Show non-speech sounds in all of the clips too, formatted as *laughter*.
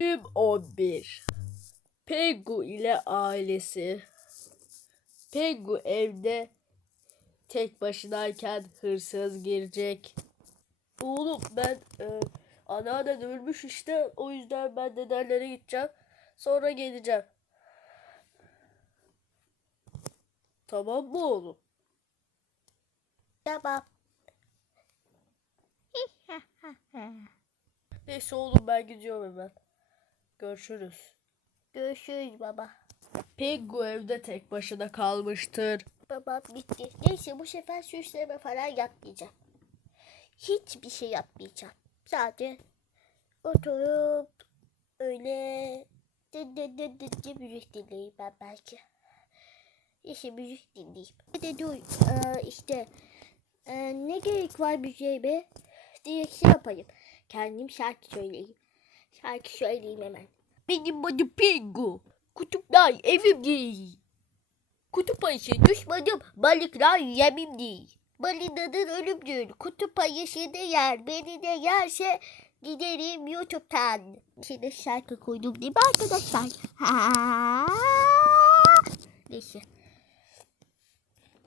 Bölüm 11 Pegu ile ailesi Pegu evde tek başınayken hırsız girecek. Oğlum ben e, anneannen ölmüş işte o yüzden ben dedelere gideceğim. Sonra geleceğim. Tamam mı oğlum? Tamam. Neyse oğlum ben gidiyorum hemen. Görüşürüz. Görüşürüz baba. Pegu evde tek başına kalmıştır. Babam bitti. Neyse bu sefer süsleme falan yapmayacağım. Hiçbir şey yapmayacağım. Sadece oturup öyle dı dı dı dı dı müzik dinleyeyim ben belki. İşte müzik dinleyeyim. De dur ee, işte ee, ne gerek var müziğe be? Direkt şey yapayım. Kendim şarkı söyleyeyim. Şarkı söyleyeyim hemen. Benim adım Pegu. Kutuplar evim değil. Kutup ayısı düşmanım, balıklar yemim değil. Balinanın ölümdür, kutup ayısı ne yer, beni de yerse giderim YouTube'dan. Şimdi şarkı koydum değil mi arkadaşlar? Ha. Neyse.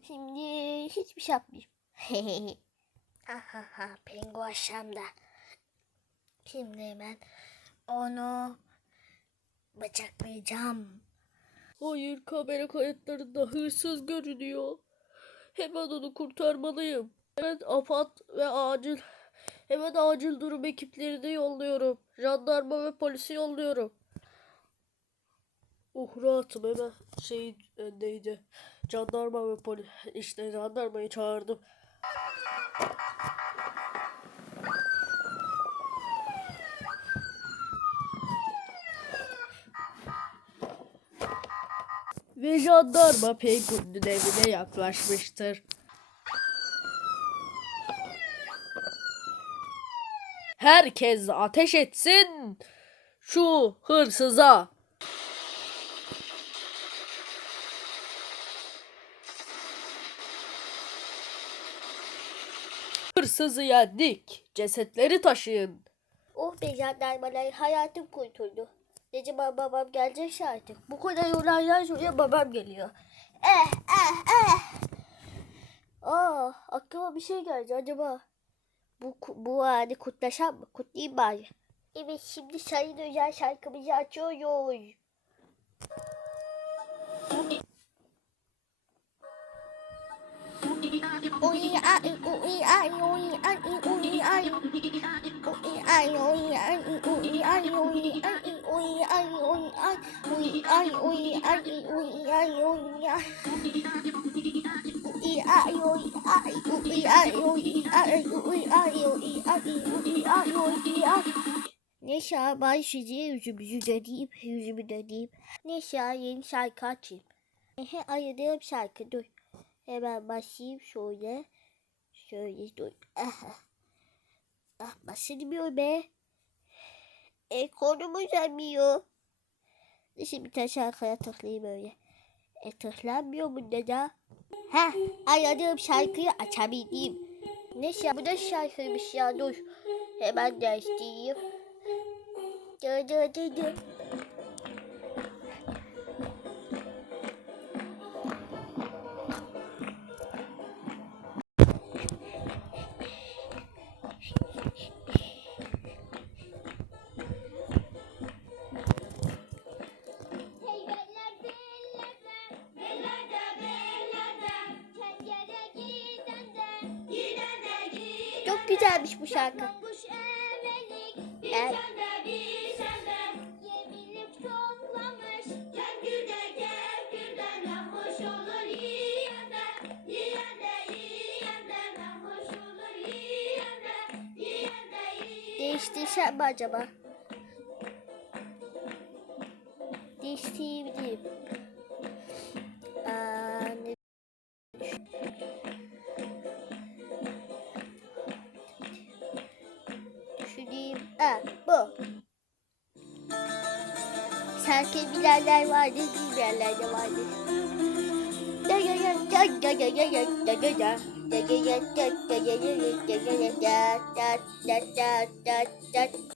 Şimdi hiçbir şey yapmayayım. *laughs* Ahaha, pengu aşağımda. Şimdi hemen onu bıçaklayacağım. Hayır kamera kayıtlarında hırsız görünüyor. Hemen onu kurtarmalıyım. Hemen AFAD ve acil hemen acil durum ekiplerini yolluyorum. Jandarma ve polisi yolluyorum. Oh rahatım hemen şeyin öndeydi. Jandarma ve polis işte jandarmayı çağırdım. Ve jandarma Penguin'in evine yaklaşmıştır. Herkes ateş etsin şu hırsıza. Hırsızı yendik. Cesetleri taşıyın. Oh be jandarmalar hayatım kurtuldu. Ne zaman babam gelecekse artık. Bu kadar olaylar sonra babam geliyor. Eh eh eh. Aa, aklıma bir şey geldi acaba. Bu, bu hani kutlaşan mı? Kutlayayım bari. Evet şimdi sayın özel şarkımızı açıyoruz. Oy ay oy ay oy ay oy ay oy ay oy ay oy ay ay oy ay oy ay oy ay oy ay oy ay oy ay Oy ay oy ay oy ay oy ay oy ay oy ay Neyse ben size yüzümüzü döneyim, yüzümü döneyim. Neyse yeni şarkı açayım. Ehe ayırdığım şarkı dur. Hemen başlayayım şöyle. Şöyle dur. Ah, ah başlamıyor be. E konum uzamıyor. Neyse bir tane şarkıya tıklayayım öyle. E tıklanmıyor mu neden? Heh aradığım şarkıyı açabildim. Neyse bu da şarkıymış ya dur. Hemen değiştireyim. Dur dur dur dur. Güzelmiş bu şarkı. Evet. Değişti şey mi acaba? Evet bu. Sanki bilenler vardı, bilmeyenler de vardı.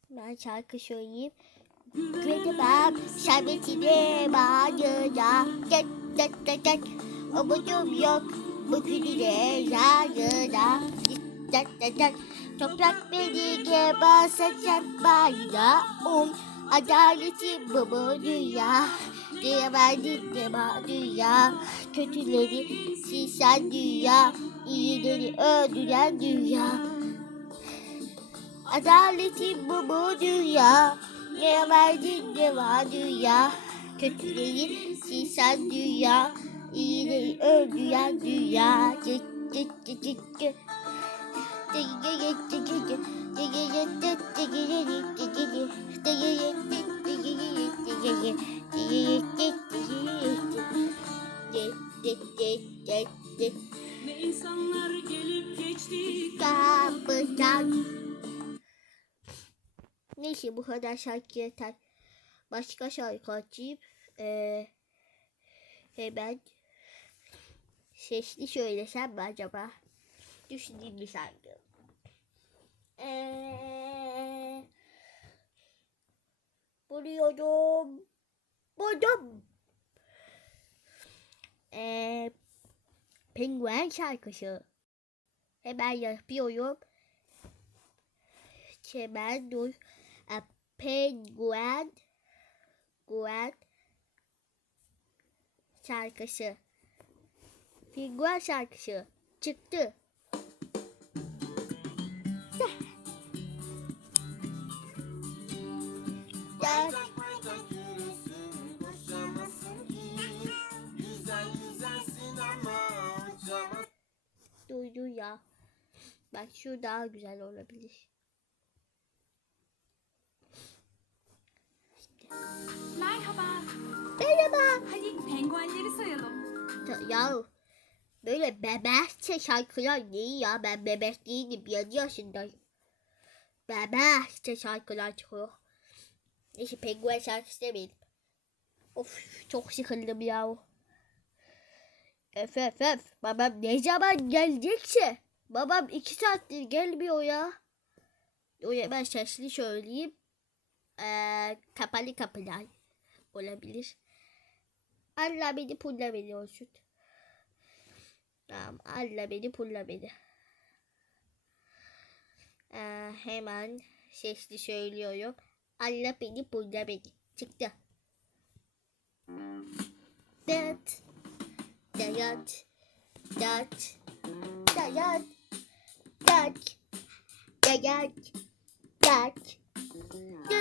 Ben şarkı söyleyeyim. Gülmem şerbetini bağırca Tek tek tek tek Umudum yok bugün ile yarına Tek tek tek Toprak beni basacak bağrına Un adaleti bu dünya. Diyemedin deme dünya. Kötüleri silsen dünya. İyileri öldüren dünya. Adaletin bu bu dünya. Ne var dünya. Kötüleri silsen dünya. İyileri öldüren dünya. Cık cık cık cık Neyse bu kadar şarkı yeter. Başka şarkı açayım. Ee, hemen sesli söylesem mi acaba? Düşüneyim bir şarkı. Ee, buluyorum. Buldum. Ee, penguen şarkısı. Hemen yapıyorum. Hemen dur. E, Penguen. Guen. Şarkısı. Penguen şarkısı. Çıktı. Gel. Duydu ya. Bak şu daha güzel olabilir. Ya böyle bebekçe şarkılar değil ya. Ben bebek değilim. 7 yaşındayım. Bebekçe şarkılar çıkıyor. Neyse penguen şarkısı demeyelim. Of çok sıkıldım ya. Öf öf öf. Babam ne zaman gelecekse. Babam iki saattir gelmiyor ya. O ben sesli söyleyeyim. Ee, kapalı kapılar olabilir. Allah beni pulla beni olsun. Tamam Allah beni pulla beni. Ee, hemen sesli söylüyorum. Allah beni pulla beni. Çıktı. Dat. Dayat. Dat. Dayat. Dat. Dayat. Dat.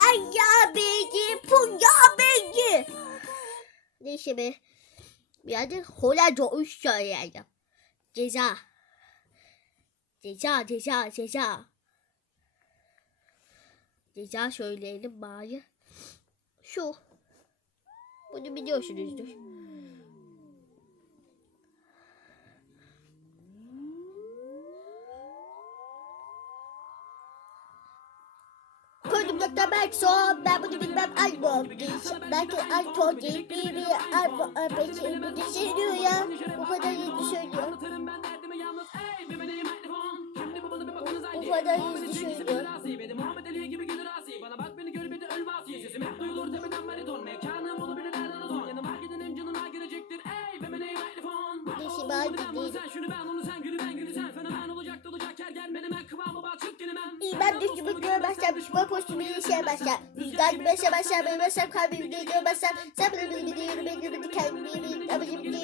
Ay ya beni, punya beni. Neyse be. Birazcık Hollanda üç söyleyeceğim. Ceza. Ceza, ceza, ceza. Ceza söyleyelim bari. Şu. Bunu biliyorsunuzdur. Koydum nokta ben son. Ben bunu bilmem albüm. Belki alkol değil. Bir bir albüm. Peki bu düşünüyor ya. Bu kadar iyi aynı Bu kadar iyi düşünüyor. Bana bak beni gör bir de öl vasi Sesim hep duyulur tepeden bariton ben Bunu ben bunu sen şunu ben onu sen gülü ben gülü sen Fenomen olacak dolacak yer gelmedim ben kıvamı bak çık gelemem ben düşümü görmezsem düşman postumu yaşayamazsam Rüzgar gibi yaşamazsam ölmezsem kalbimi görmezsem Sen bana beni de yürüme yürüme kendimi yürüme Amacım gibi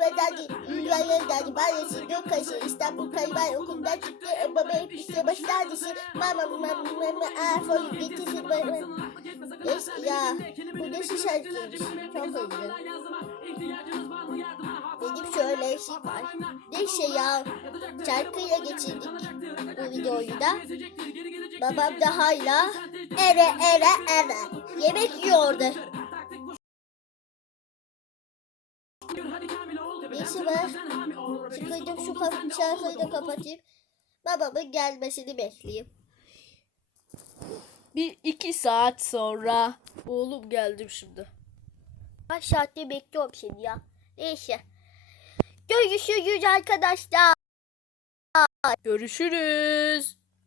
ben derdi Dünyaya derdi Maalesef yok kaşı İstanbul Kayıbay okuldan çıktı E baba hep işte başı neredesi Mama mama mama afon getirsin bana ya Bu nasıl şarkıymış Çok özledim dedim şöyle şey var. Neyse ya? Şarkıyla geçirdik bu videoyu da. Babam da hala ere ere ere yemek yiyordu. Neyse ben sıkıldım şu şarkıyı da kapatayım. Babamın gelmesini bekleyeyim. Bir iki saat sonra. Oğlum geldim şimdi. Kaç saatte bekliyorum seni ya. Neyse. Görüşürüz arkadaşlar. Görüşürüz.